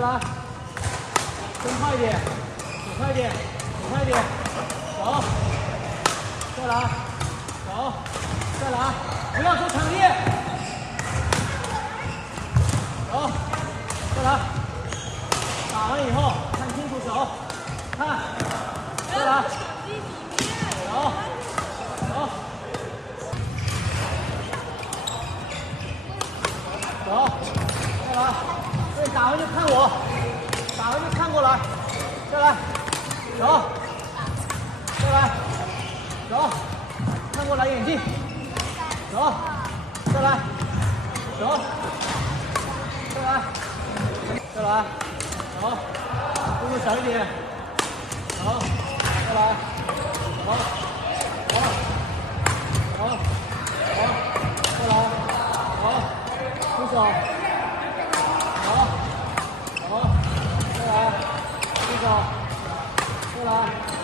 来，伸快一点，手快一点，手快一点，走，再来，走，再来，不要说场地，走，再来，打完以后看清楚手，看，再来，走，走。 走，再来，对，打完就看我，打完就看过来，再来，走，再来，走，看过来眼睛，走，再来，走，再来，再来，走，动作小一点，走，再来，走，走，走，走，再来，走。 出手，好，好，再来，出手，再来。